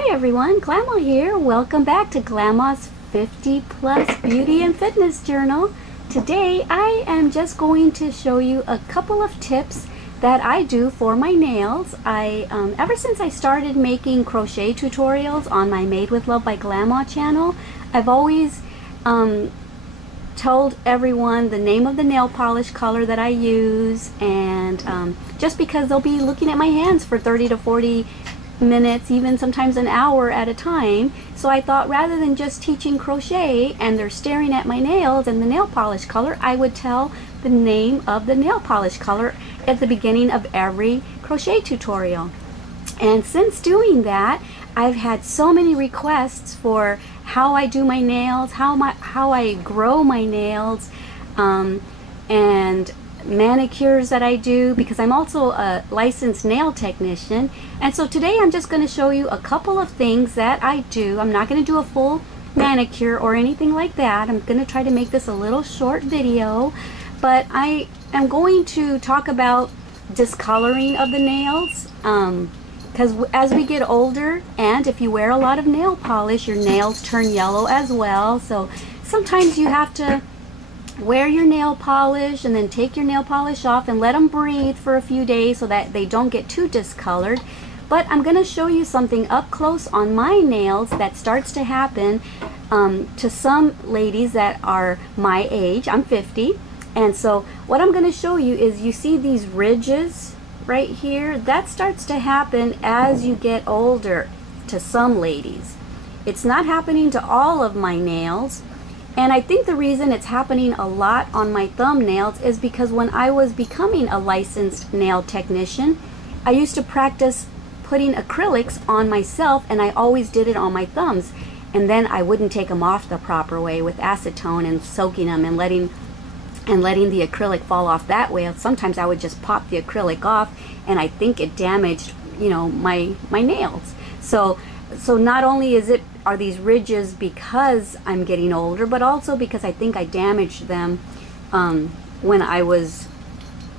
Hi everyone, Glama here. Welcome back to Glama's 50 Plus Beauty and Fitness Journal. Today I am just going to show you a couple of tips that I do for my nails. Ever since I started making crochet tutorials on my Made with Love by Glama channel, I've always told everyone the name of the nail polish color that I use, and just because they'll be looking at my hands for 30 to 40 minutes, even sometimes an hour at a time. So I thought, rather than just teaching crochet and they're staring at my nails and the nail polish color, I would tell the name of the nail polish color at the beginning of every crochet tutorial. And since doing that, I've had so many requests for how I do my nails, how I grow my nails, and manicures that I do, because I'm also a licensed nail technician. And so today I'm just going to show you a couple of things that I do. I'm not going to do a full manicure or anything like that. I'm going to try to make this a little short video, but I am going to talk about discoloring of the nails, because as we get older, and if you wear a lot of nail polish, your nails turn yellow as well. So sometimes you have to wear your nail polish and then take your nail polish off and let them breathe for a few days so that they don't get too discolored. But I'm going to show you something up close on my nails that starts to happen to some ladies that are my age. I'm 50, and so what I'm going to show you is, you see these ridges right here? That starts to happen as you get older to some ladies. It's not happening to all of my nails. And I think the reason it's happening a lot on my thumbnails is because when I was becoming a licensed nail technician, I used to practice putting acrylics on myself, and I always did it on my thumbs. And then I wouldn't take them off the proper way with acetone and soaking them and letting the acrylic fall off that way. Sometimes I would just pop the acrylic off, and I think it damaged, you know, my nails. So not only are these ridges because I'm getting older, but also because I think I damaged them when I was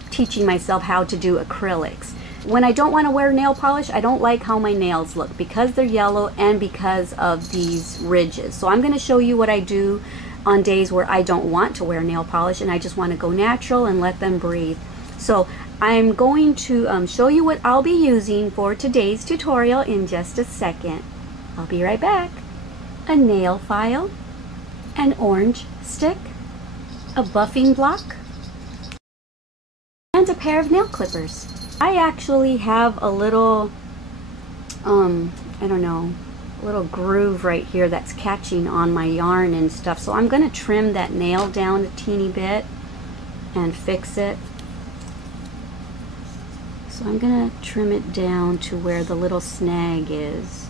teaching myself how to do acrylics. When I don't want to wear nail polish, I don't like how my nails look because they're yellow and because of these ridges. So I'm going to show you what I do on days where I don't want to wear nail polish and I just want to go natural and let them breathe. So I'm going to show you what I'll be using for today's tutorial in just a second. I'll be right back. A nail file, an orange stick, a buffing block, and a pair of nail clippers. I actually have a little, I don't know, a little groove right here that's catching on my yarn and stuff. So I'm going to trim that nail down a teeny bit and fix it. So I'm going to trim it down to where the little snag is.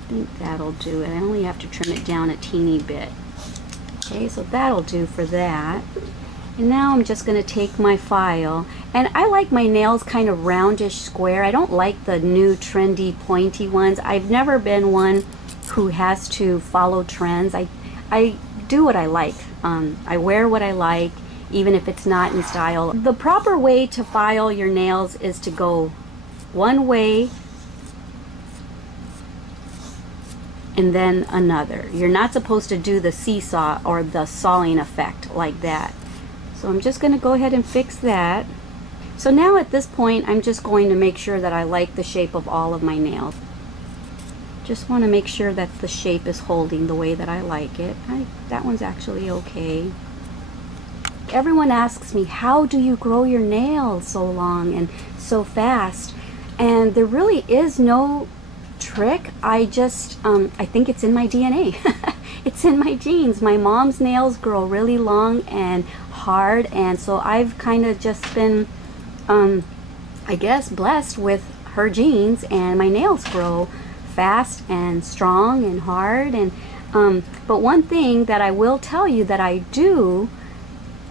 I think that'll do it. I only have to trim it down a teeny bit. Okay, so that'll do for that. And now I'm just going to take my file, and I like my nails kind of roundish square. I don't like the new trendy pointy ones. I've never been one who has to follow trends. I do what I like. I wear what I like, even if it's not in style. The proper way to file your nails is to go one way and then another. You're not supposed to do the seesaw or the sawing effect like that. So I'm just going to go ahead and fix that. So now at this point, I'm just going to make sure that I like the shape of all of my nails. Just want to make sure that the shape is holding the way that I like it. That one's actually okay. Everyone asks me, how do you grow your nails so long and so fast? And there really is no trick. I think it's in my DNA. It's in my genes. My mom's nails grow really long and hard, and so I've kind of just been I guess blessed with her genes, and my nails grow fast and strong and hard. And but one thing that I will tell you that I do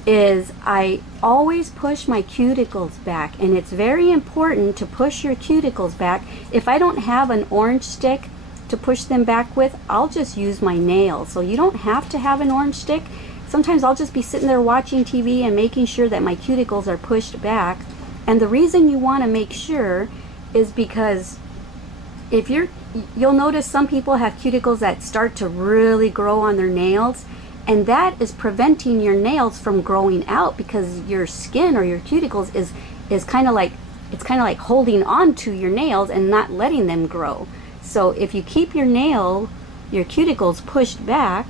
is I always push my cuticles back, and it's very important to push your cuticles back. If I don't have an orange stick to push them back with, I'll just use my nails. So you don't have to have an orange stick. Sometimes I'll just be sitting there watching TV and making sure that my cuticles are pushed back And the reason you want to make sure is because if you'll notice some people have cuticles that start to really grow on their nails, and that is preventing your nails from growing out because your skin or your cuticles is kind of like, it's kind of like holding on to your nails and not letting them grow. So if you keep your cuticles pushed back,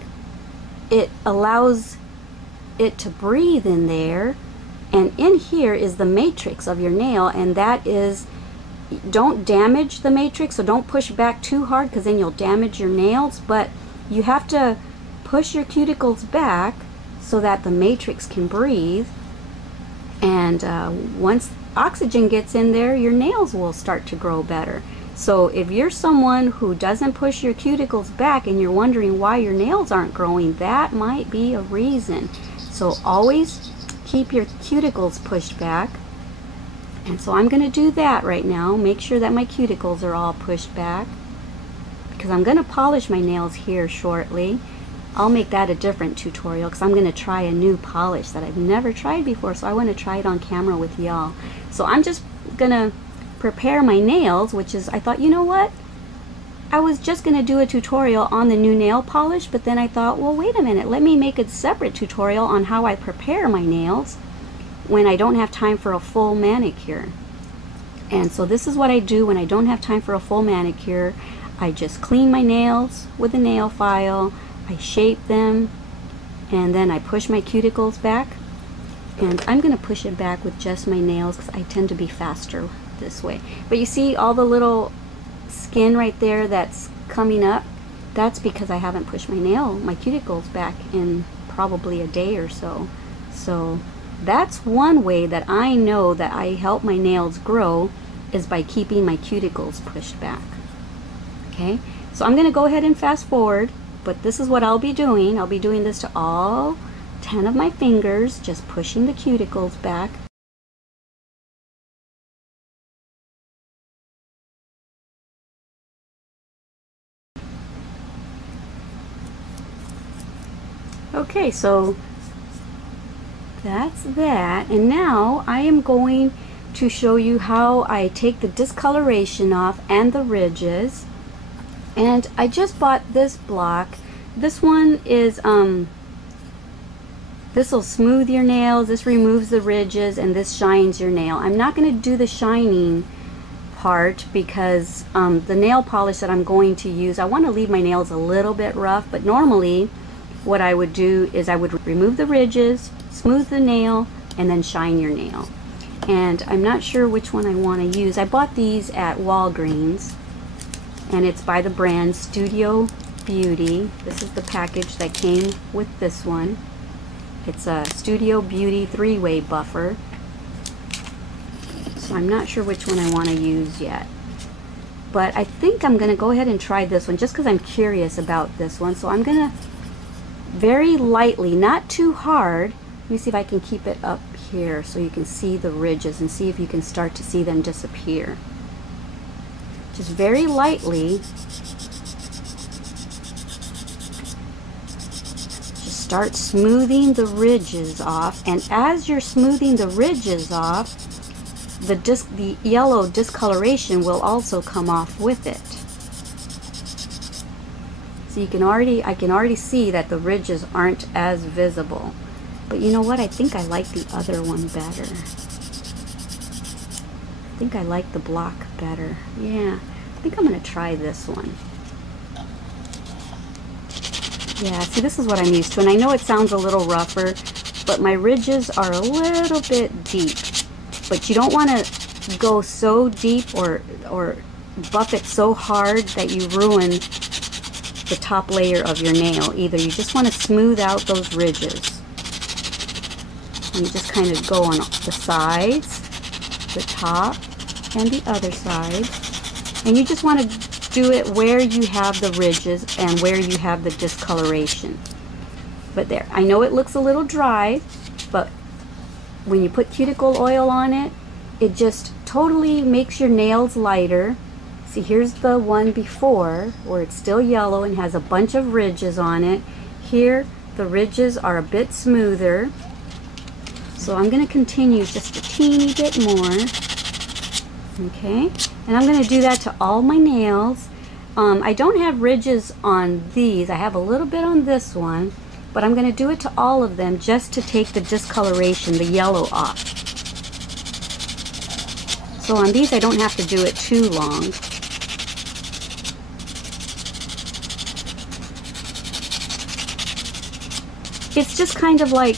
it allows it to breathe in there, and in here is the matrix of your nail, and that is, don't damage the matrix, so don't push back too hard because then you'll damage your nails, but you have to push your cuticles back so that the matrix can breathe, and once oxygen gets in there, your nails will start to grow better. So if you're someone who doesn't push your cuticles back and you're wondering why your nails aren't growing, that might be a reason. So always keep your cuticles pushed back. And so I'm going to do that right now. Make sure that my cuticles are all pushed back, because I'm going to polish my nails here shortly. I'll make that a different tutorial because I'm going to try a new polish that I've never tried before, so I want to try it on camera with y'all. So I'm just going to prepare my nails, which is, I thought, you know what? I was just going to do a tutorial on the new nail polish, but then I thought, well, wait a minute, let me make a separate tutorial on how I prepare my nails when I don't have time for a full manicure. And so this is what I do when I don't have time for a full manicure. I just clean my nails with a nail file, I shape them, and then I push my cuticles back. And I'm going to push it back with just my nails because I tend to be faster this way. But you see all the little skin right there that's coming up? That's because I haven't pushed my cuticles back in probably a day or so. So that's one way that I know that I help my nails grow, is by keeping my cuticles pushed back. Okay, so I'm going to go ahead and fast forward, but this is what I'll be doing. I'll be doing this to all 10 of my fingers, just pushing the cuticles back. Okay, so that's that, and now I am going to show you how I take the discoloration off and the ridges. And I just bought this block. This one is this will smooth your nails, this removes the ridges, and this shines your nail. I'm not going to do the shining part because the nail polish that I'm going to use, I want to leave my nails a little bit rough, but normally what I would do is I would remove the ridges, smooth the nail, and then shine your nail. And I'm not sure which one I want to use. I bought these at Walgreens, and it's by the brand Studio Beauty. This is the package that came with this one. It's a Studio Beauty 3-way buffer. So I'm not sure which one I want to use yet. But I think I'm going to go ahead and try this one just because I'm curious about this one. So I'm going to very lightly, not too hard. Let me see if I can keep it up here so you can see the ridges and see if you can start to see them disappear. Just very lightly, just start smoothing the ridges off, and as you're smoothing the ridges off, the yellow discoloration will also come off with it. So I can already see that the ridges aren't as visible. But you know what? I think I like the other one better. I think I like the block better. Yeah, I think I'm going to try this one. Yeah, see, this is what I'm used to. And I know it sounds a little rougher, but my ridges are a little bit deep. But you don't want to go so deep or buff it so hard that you ruin the top layer of your nail either. You just want to smooth out those ridges. And you just kind of go on the sides, the top, and the other side. And you just want to do it where you have the ridges and where you have the discoloration. But there, I know it looks a little dry, but when you put cuticle oil on it, it just totally makes your nails lighter. See, here's the one before where it's still yellow and has a bunch of ridges on it. Here, the ridges are a bit smoother. So I'm going to continue just a teeny bit more. Okay, and I'm going to do that to all my nails. I don't have ridges on these. I have a little bit on this one, but I'm going to do it to all of them just to take the discoloration, the yellow off. So on these I don't have to do it too long. It's just kind of like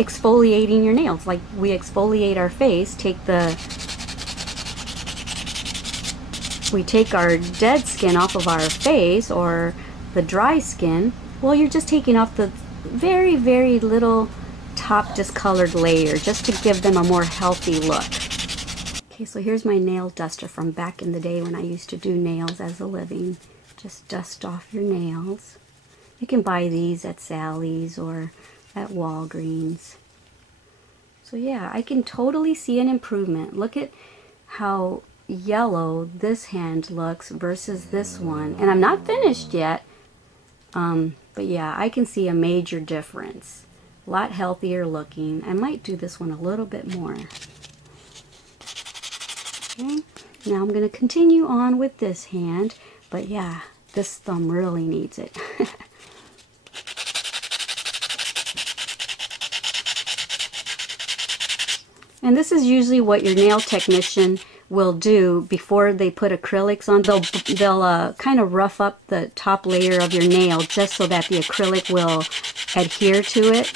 exfoliating your nails, like we exfoliate our face, we take our dead skin off of our face or the dry skin. Well, you're just taking off the very, very little top discolored layer just to give them a more healthy look. Okay, so here's my nail duster from back in the day when I used to do nails as a living. Just dust off your nails. You can buy these at Sally's or at Walgreens. So yeah, I can totally see an improvement. Look at how yellow this hand looks versus this one, and I'm not finished yet, but yeah, I can see a major difference. A lot healthier looking. I might do this one a little bit more. Okay, now I'm going to continue on with this hand, but yeah, this thumb really needs it. And this is usually what your nail technician will do before they put acrylics on. They'll kind of rough up the top layer of your nail just so that the acrylic will adhere to it.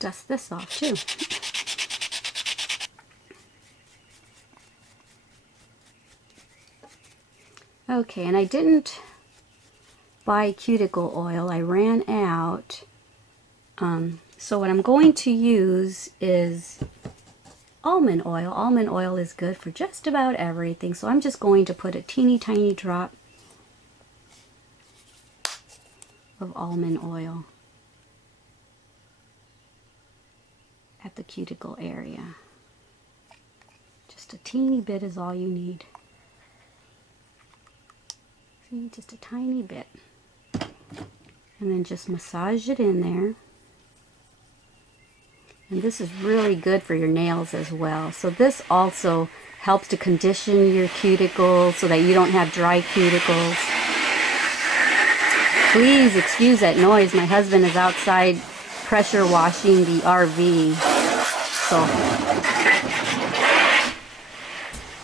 Dust this off too. Okay, and I didn't buy cuticle oil. I ran out. So what I'm going to use is almond oil. Almond oil is good for just about everything. So I'm just going to put a teeny tiny drop of almond oil at the cuticle area. Just a teeny bit is all you need. See, just a tiny bit. And then just massage it in there. And this is really good for your nails as well. So this also helps to condition your cuticles so that you don't have dry cuticles. Please excuse that noise. My husband is outside pressure washing the RV. So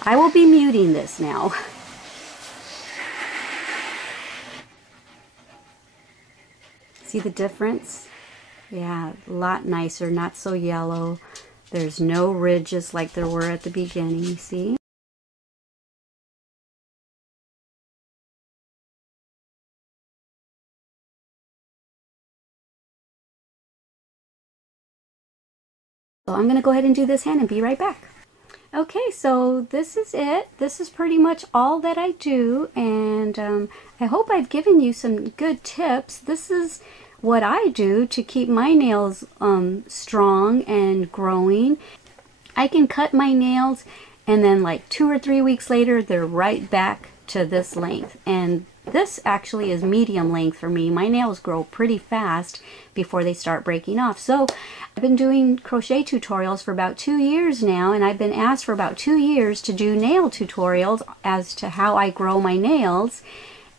I will be muting this now. See the difference? Yeah, a lot nicer, not so yellow. There's no ridges like there were at the beginning, see? So I'm going to go ahead and do this hand and be right back. Okay, so this is it. This is pretty much all that I do, and I hope I've given you some good tips. This is what I do to keep my nails strong and growing. I can cut my nails and then like 2 or 3 weeks later they're right back to this length, and this actually is medium length for me. My nails grow pretty fast before they start breaking off. So I've been doing crochet tutorials for about 2 years now, and I've been asked for about 2 years to do nail tutorials as to how I grow my nails,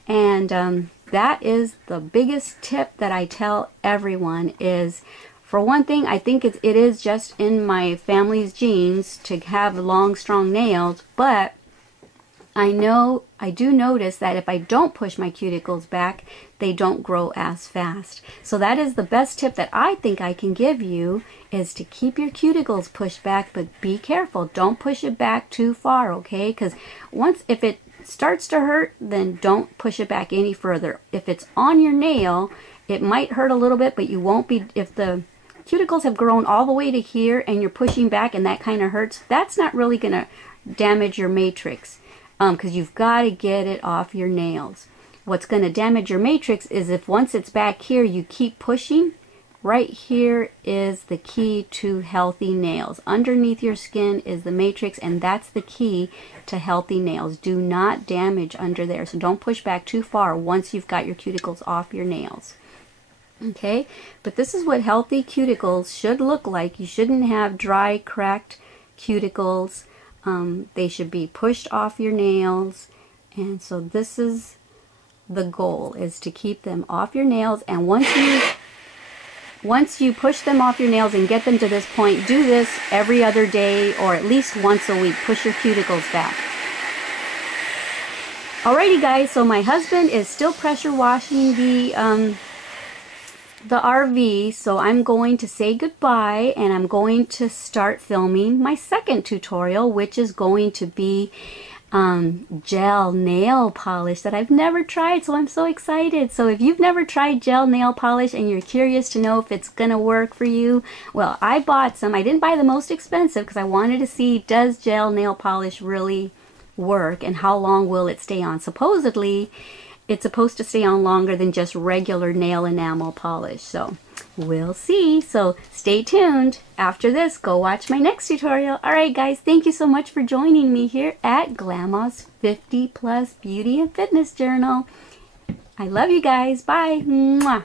and that is the biggest tip that I tell everyone is, for one thing, I think it is just in my family's genes to have long, strong nails, but I do notice that if I don't push my cuticles back, they don't grow as fast. So that is the best tip that I think I can give you, is to keep your cuticles pushed back, but be careful. Don't push it back too far, okay? Because if it starts to hurt, then don't push it back any further. If it's on your nail, it might hurt a little bit, but you won't be, if the cuticles have grown all the way to here and you're pushing back and that kind of hurts, that's not really going to damage your matrix, because you've got to get it off your nails. What's going to damage your matrix is if once it's back here you keep pushing, right here is the key to healthy nails. Underneath your skin is the matrix, and that's the key to healthy nails. Do not damage under there. So don't push back too far once you've got your cuticles off your nails. Okay, but this is what healthy cuticles should look like. You shouldn't have dry, cracked cuticles. They should be pushed off your nails. And so this is the goal, is to keep them off your nails. And once you push them off your nails and get them to this point, do this every other day or at least once a week. Push your cuticles back. Alrighty guys, so my husband is still pressure washing the RV, so I'm going to say goodbye and I'm going to start filming my second tutorial, which is going to be gel nail polish that I've never tried, so I'm so excited. So if you've never tried gel nail polish and you're curious to know if it's gonna work for you, well, I bought some. I didn't buy the most expensive because I wanted to see, does gel nail polish really work and how long will it stay on? Supposedly it's supposed to stay on longer than just regular nail enamel polish, so we'll see. So stay tuned. After this, go watch my next tutorial. Alright guys, thank you so much for joining me here at Glama's 50 Plus Beauty and Fitness Journal. I love you guys. Bye. Mwah.